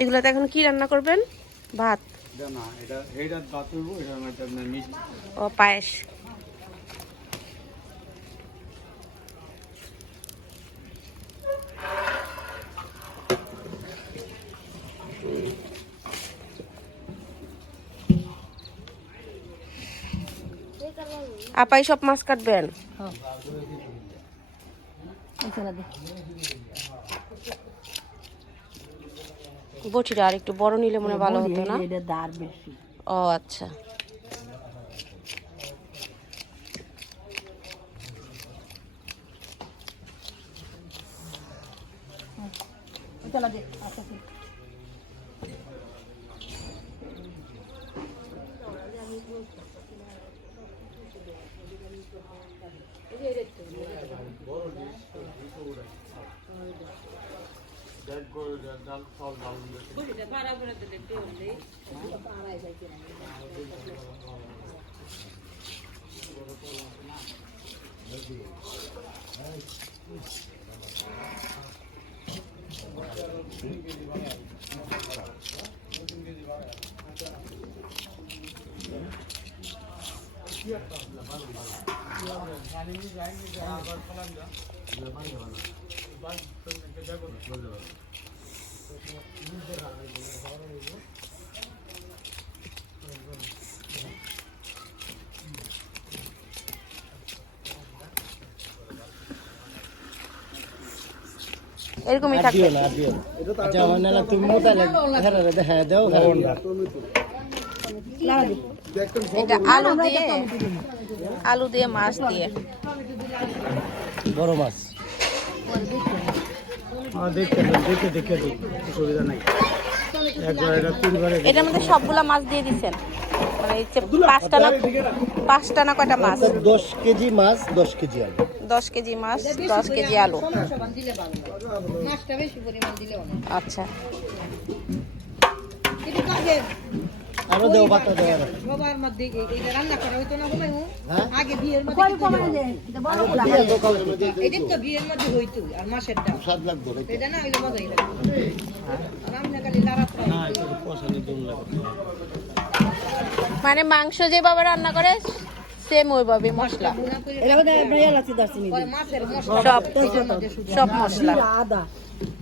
এগুলাতে এখন কি রান্না করবেন? ভাত? ও পায়েস। আপাই সব মাছ কাটবেন? বটিটা আর একটু বড় নিলে মনে ভালো হতো না? ও আচ্ছা। এরকমই থাকবে। এটা আলু দিয়ে মাছ দিয়ে বড় মাছ এটার মধ্যে সবগুলা মাছ দিয়ে দিচ্ছেন? মানে পাঁচটা না কয়টা মাছ? 10 কেজি মাছ, 10 কেজি আলু। 10 কেজি মাছ, 10 কেজি আলু। আচ্ছা। আরো দেও বাতা দেও। সবার মধ্যে এইটা রান্না করা হইতো না বলে আগে বিয়ের মধ্যে এটা বড় বড় এটা তো বিয়ের মধ্যে হইতো আর মাছেরটা স্বাদ লাগবে এটা না হইলো মজাই লাগে রান্না খালি লাড়া না এটা পছন্দের দম লাগে। মানে মাংস যেভাবে রান্না করে সেম ওইভাবে মশলা, এটা বড় ভাইয়া লাচি দাসিনি মাছের মশলা সব মশলা, আদা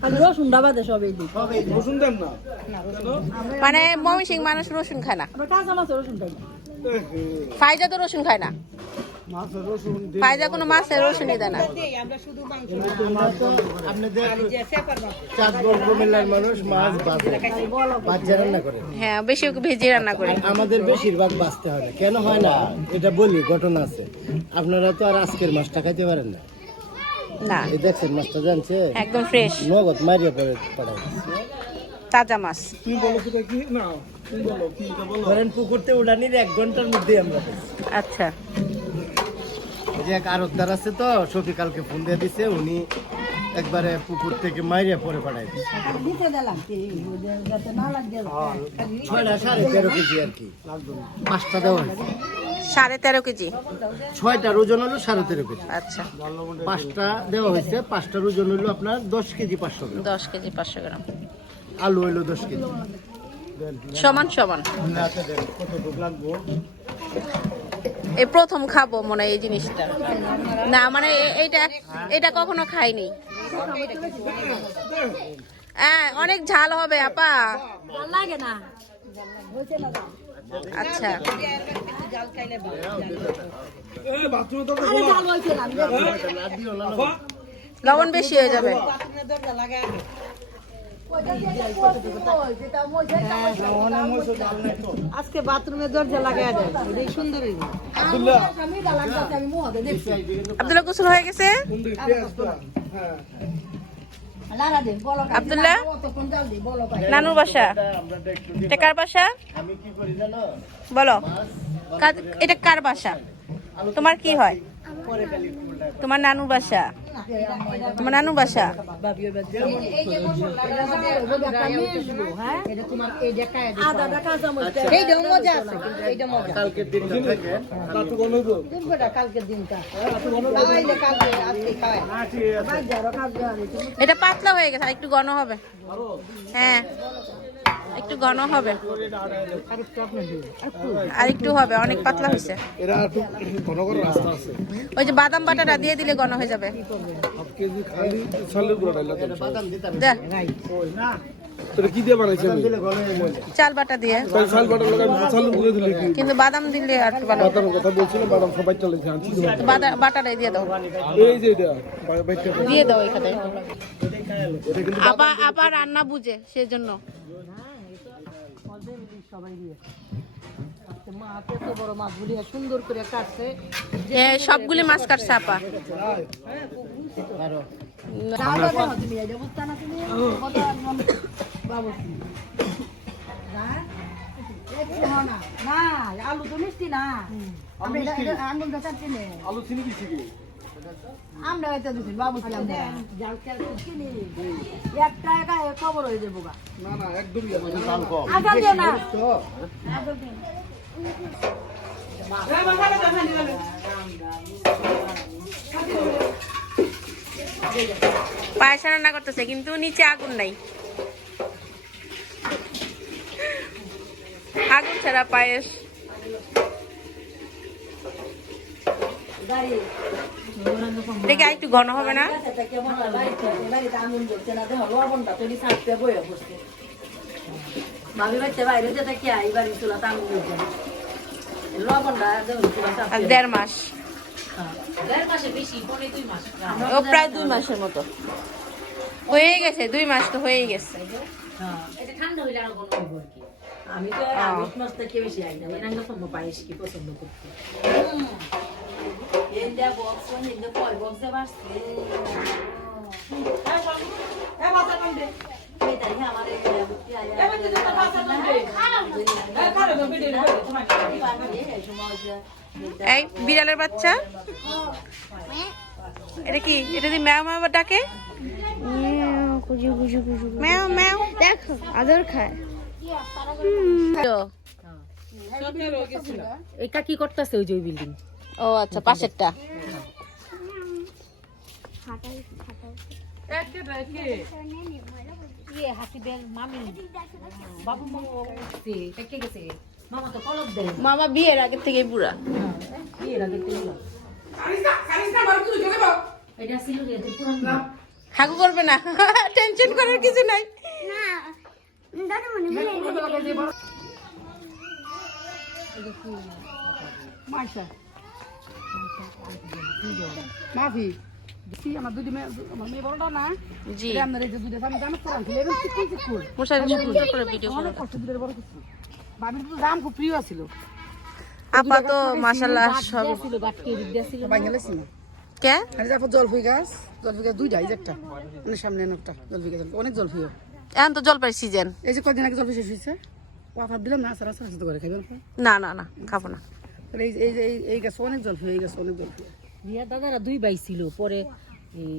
খালি রসুন ডাবা দে সব এই দিই রসুন দেন না? মানে ময়মনসিংহ মানুষ রসুন খায় না। আমরা কাঁচা মাছ রসুন খাই না। ফায়দা তো রসুন খায় না। ফায়দা কোনো মাছের রসুনই দেয় না। আমরা শুধু মাংস আপনাদের চাঁদপুর কুমিল্লার মানুষ মাছ ভাজা রান্না করে। হ্যাঁ, বেশি ভেজে রান্না করে। আমাদের বেশিরভাগ বাঁচতে হয় না। কেন হয় না এটা বলি, ঘটনা আছে। আপনারা তো আর আজকের মাছটা খাইতে পারেন না। না, এই দেখছেন মাছটা জানছে একদম ফ্রেশ নগদ মারিয়া পড়ে পড়ায় তাজা মাছ। তুমি বলো তো কি না তুমি বলো কি এটা বলো। ধরেন পুকুরতে উড়ানির 1 ঘন্টার মধ্যে আমরা আচ্ছা। যে এক আরতদার আছে তো, শফিকালকে ফোন দিয়ে দিছে, উনি একবারে পুকুর থেকে মারিয়া পরে পাঠাই দিছে। 13.5 কেজি আর কি, 5টা দেওয়া হয়েছে। 13.5 কেজি, 6টার ওজন হলো 13.5 কেজি। আচ্ছা। 5টা দেওয়া হয়েছে, 5টার ওজন হলো আপনার 10 কেজি 500 গ্রাম। 10 কেজি 500 গ্রাম। আলু হইলো 10 কেজি। সমান সমান। কতটুকু লাগবো? এই প্রথম খাবো মনে হয় এই জিনিসটা। না মানে এটা কখনো খাইনি। হ্যাঁ, অনেক ঝাল হবে আপা। লাগে না। আচ্ছা। লবণ বেশি হয়ে যাবে। আজকে বাথরুমের দরজা লাগায় দেয়, এটাই সুন্দর। আব্দুল্লাহ গোসল হয়ে গেছে? আব্দুল্লাহ নানুর বাসা? এটা কার বাসা বলো? এটা কার বাসা? তোমার কি হয়? তোমার নানুর বাসা? আমার নানু বাসা। এই যে মশলা এটা তোমার এই যে কায়া এইটা মজা আছে কিন্তু এইটা মজা কালকের দিনটা থাকে দিনটা কালকের দিনটা তাইলে কালকে আজকে খায় এটা পাতলা হয়ে গেছে, আর একটু ঘন হবে। হ্যাঁ একটু ঘন হবে, আর একটু হবে, অনেক পাতলা হয়েছে। এরা একটু ঘন করে রাস্তা আছে ওই যে বাদাম বাটাটা দিয়ে দিলে ঘন হয়ে যাবে। হাফ কেজি খালি চালের গুঁড়া ডাইলা দেন বাদাম দিতাম দেখ না তোরা কি দিয়ে বানাইছেন দিলে ঘন হয়ে যায় চাল বাটা দিয়ে, তাই চাল বাটা লাগা চালের গুঁড়া দিলে কি কিন্তু বাদাম দিলে আর একটু ভালো হবে। বাদাম কথা বলছিলাম বাদাম সবাই চলে যায় আনছি তো বাটাটাই দিয়ে দাও, এই যে এটা বাইতে দিয়ে দাও এখানে। আপা রান্না বুঝে সেজন্য। সুন্দর করে কাটছে সবগুলি মাছ কাটছে আপা। না আলু তো মিষ্টি না আলু চিনি দিছি কি আমরা হয়তো দিছি বাবু একটা একা খবর হয়ে যাবো না না একদমই জাল কম আগাল দিও না পায়েস রান্না করতেছে কিন্তু নিচে আগুন নাই, আগুন ছাড়া পায়েস। দেখে একটু ঘন হবে না? আর 1.5 মাস, ও প্রায় 2 মাসের মতো হয়ে গেছে। 2 মাস তো হয়েই গেছে। আমি তো মাস থেকে বেশি আই না এরাঙ্গা সম্ভব পায়েস কি পছন্দ করতে এন্ডা বক্স এন্ডা কয় বক্সে বাসছে বাতা কম দে এই তাই আমারে বুঝতে আয়া এই বিড়ালের বাচ্চা, এটা কি? এটা দি ম্যাও ম্যাও ডাকে, ম্যাও ম্যাও। দেখো আদর খায়। এটা কি করতেছে ওই যে বিল্ডিং? ও আচ্ছা, পাশেরটা। মামা বিয়ের আগে থেকে বুড়া। হাগু করবে না, টেনশন করার কিছু নাই। মাফি আমার দুই মেয়ে আমার মেয়ে বড়টা না জি আমরা এই যে দুইটা সামনে দাম করা ছিল এবং ঠিক কুল মুশারি করে ভিডিও করো। অনেক কষ্ট দিলে বড় কিছু বাবির তো দাম খুব প্রিয় ছিল। আপা তো মাশাআল্লাহ সব ছিল গাটকে দিতে ছিল বাইঙ্গালে ছিল কে আরে যাফর জলফুই গাছ দুইটা এই যে একটা মানে সামনে একটা জলফুই গাছ অনেক জলফুই। এখন তো জলপাইয়ের সিজন। এই যে কদিন আগে জলফুই শেষ হয়েছে ওয়াফার দিলাম না সারা সারা করে খাইবেন না না না খাবো না। এই এই এই গাছ অনেক জলফুই, এই গাছ অনেক জলফুই। রিয়া দাদারা দুই ভাই ছিল পরে এই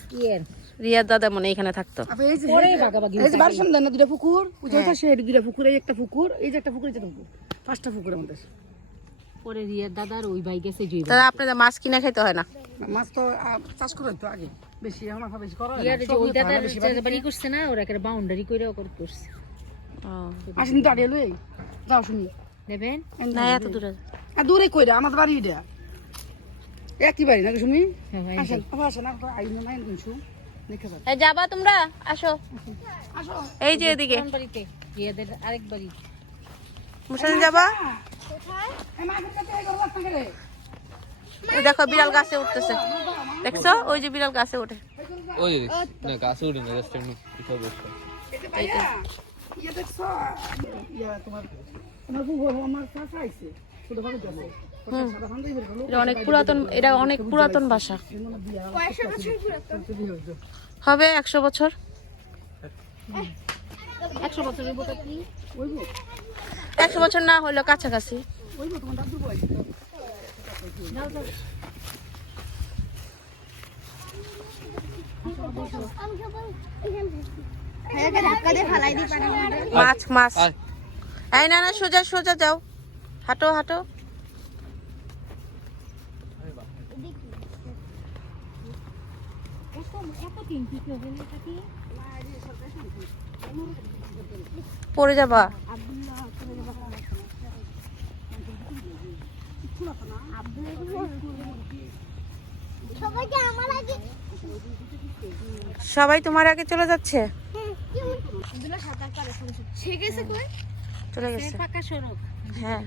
স্কিয়ার রিয়া দাদা মনে এখানে থাকতো। এই যে পরে ভাগাভাগি এই যে বারসাম দানা দুইটা পুকুর ওই যে সেই দুইটা পুকুর, এই একটা পুকুর, এই যে একটা পুকুর, এই যে পুকুর, 5টা পুকুর আমাদের। পরে রিয়া দাদার ওই ভাই গেছে জুই দাদা আপনাদের মাছ কিনা খেতে হয় না? মাছ তো চাষ করে তো আগে বেশি এখন আফা বেশি করে রিয়া যে ওই দাদার যে বাড়ি করছে না ওরা একটা বাউন্ডারি কইরাও করছে। আসেন তো আড়িয়ে লই যাও শুনি নেবেন না এত দূরে আর দূরে কইরা আমাদের বাড়ি এটা একই বাড়ি না শুনি। আসেন আবার আসেন আর আইনা নাই কিছু দেখে যাও। এই যাবা তোমরা? আসো আসো এই যে এদিকে বাড়িতে রিয়াদের আরেক বাড়ি মুশারি যাবা? কোথায় এই মাছের কাছে এই গরু আসতে গেলে ওই দেখো বিড়াল গাছে উঠতেছে, দেখছো? ওই যে বিড়াল গাছে ওঠে। ওই না গাছে উঠে না জাস্ট এমনি পিছনে বসে। এটা ভাইয়া ইয়া দেখছো ইয়া তোমার বুবু আমার কাছে আইছে ছোট ভাবে যাচ্ছে এটা অনেক পুরাতন, এটা অনেক পুরাতন বাসা। হবে 100 বছর। 100 বছরের বটা কি ওইব 100 বছর না হলো কাছাকাছি। ওইব তোমার দাদু বয়স মাছ মাছ আয়। এই না না সোজা সোজা যাও, হাঁটো হাঁটো। পড়ে যাবা। সবাই তোমার আগে চলে যাচ্ছে, চলে গেছে। হ্যাঁ,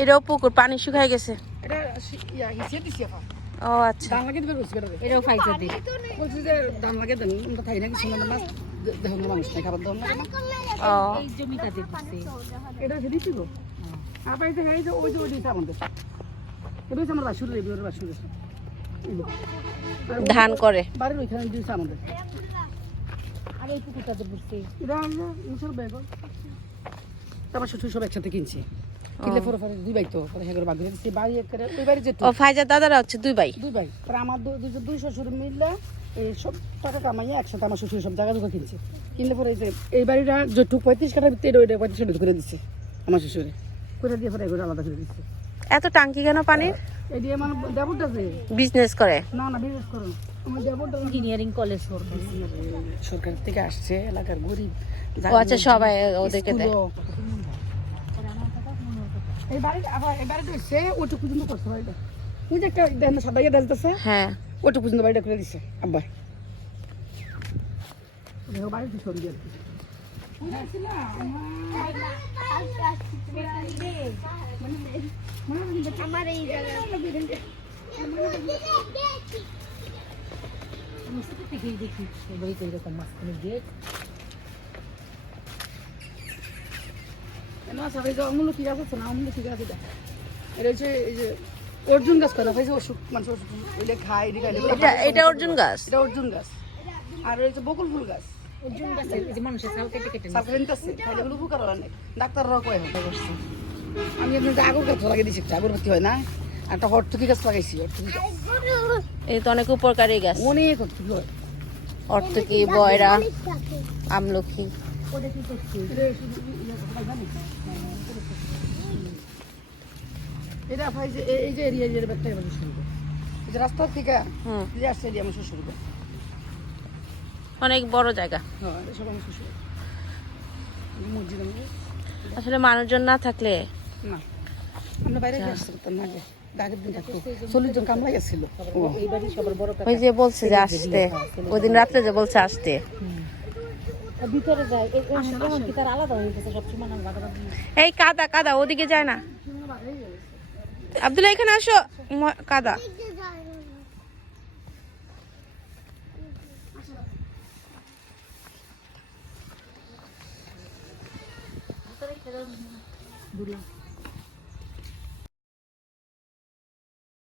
এটাও পুকুর, পানি শুকাই গেছে। এটা হিসিয়ে দিছি এখন ও আচ্ছা, ধান লাগিয়ে দিবে রসি করে এটাও ফাইজা দি। বলছি যে ধান লাগিয়ে দেন আমরা খাই না কিছু না মাছ দেখুন মানুষ নাই খাবার দাও না ও এটা সেদিন ছিল আর পাইতে এই যে ওই যে ওই দিছে আমাদের এটা হচ্ছে আমার বাসুর রে বিয়ের বাসুর ধান করে। বাড়ির ওইখানে দিছে আমাদের আর এই পুকুরটাতে বুঝতে এটা মুসর ব্যাগ তারপর শ্বশুর সব একসাথে কিনছে কিনলে পরে পরে দুই ভাই তো পরে হেগর বাদ দিয়ে দিচ্ছে বাড়ি একটা ওই বাড়ি যেত ও ফাইজা দাদারা হচ্ছে দুই ভাই। দুই ভাই আর আমার দুই শ্বশুর মিললে এই সব টাকা কামাইয়া একসাথে আমার শ্বশুর সব জায়গা জোগা কিনছে কিনলে পরে এই যে এই বাড়িটা যেটুক 35 কাঠার ভিতরে ওইটা 35 কাঠা করে দিচ্ছে আমার শ্বশুরে করে দিয়ে পরে এগুলো আলাদা করে দিচ্ছে। এত টাঙ্কি কেন পানির? এই দিয়ে আমার দেবরটা যে বিজনেস করে? না না বিশেষ করো না আমার দেবরটা ইঞ্জিনিয়ারিং কলেজ সরকার থেকে আসছে এলাকার গরিব ও আচ্ছা, সবাই ওদেরকে দেয়। এই বাড়িটা আবার এই বাড়িটা হচ্ছে ওটুকু পর্যন্ত করছে বাড়িটা ওই যে একটা দেখেন সাদা ইয়ে দেখতেছে হ্যাঁ, ওটুকু পর্যন্ত বাড়িটা করে দিচ্ছে আব্বা দেখো বাড়িতে ছড়ি দিয়ে আমার এই অমূল্য ঠিক আছে না অমূল্য ঠিক আছে এটা হচ্ছে এই যে অর্জুন গাছ করা হয়েছে অসুখ মানুষ অসুখ ওইটা খায় এটা খাইলে এটা এটা অর্জুন গাছ। এটা অর্জুন গাছ আর হচ্ছে বকুল ফুল গাছ অর্জুন গাছ যে মানুষের সাল কেটে কেটে খাইলে এগুলো উপকার হয় অনেক ডাক্তাররাও কয় হতে করছে আমি আপনাদের আগর গাছ লাগিয়ে দিয়েছি একটা আগরবাতি হয় না আর একটা হরতুকি গাছ লাগাইছি হরতুকি গাছ এই তো অনেক উপকারী গাছ, অনেক হরতুকি হয় অর্থকি, বয়রা, আমলকি। এটা ভাই যে এই যে এরিয়া এরিয়ার ব্যাগটা এবার শুরু করে এই যে রাস্তা থেকে হুম, যে আসছে এরিয়া আমার শুরু করে অনেক বড় জায়গা। হ্যাঁ এটা সব আমার শ্বশুর মসজিদ আমাদের আসলে মানুষজন না থাকলে না আমরা বাইরে গিয়ে আসতে পারতাম না আগে আগের দিন থাকতো 40 জন কামলা গেছিল এইবারই সবার বড় ওই যে বলছে যে আসতে, ওই দিন রাত্রে যে বলছে আসতে। ভিতরে যায় এখন কি তার আলাদা হয়ে গেছে সব সময় না ভাগাভাগি এই কাদা কাদা, ওদিকে যায় না। আব্দুল্লাহ এখানে আসো, কাদা। দুলা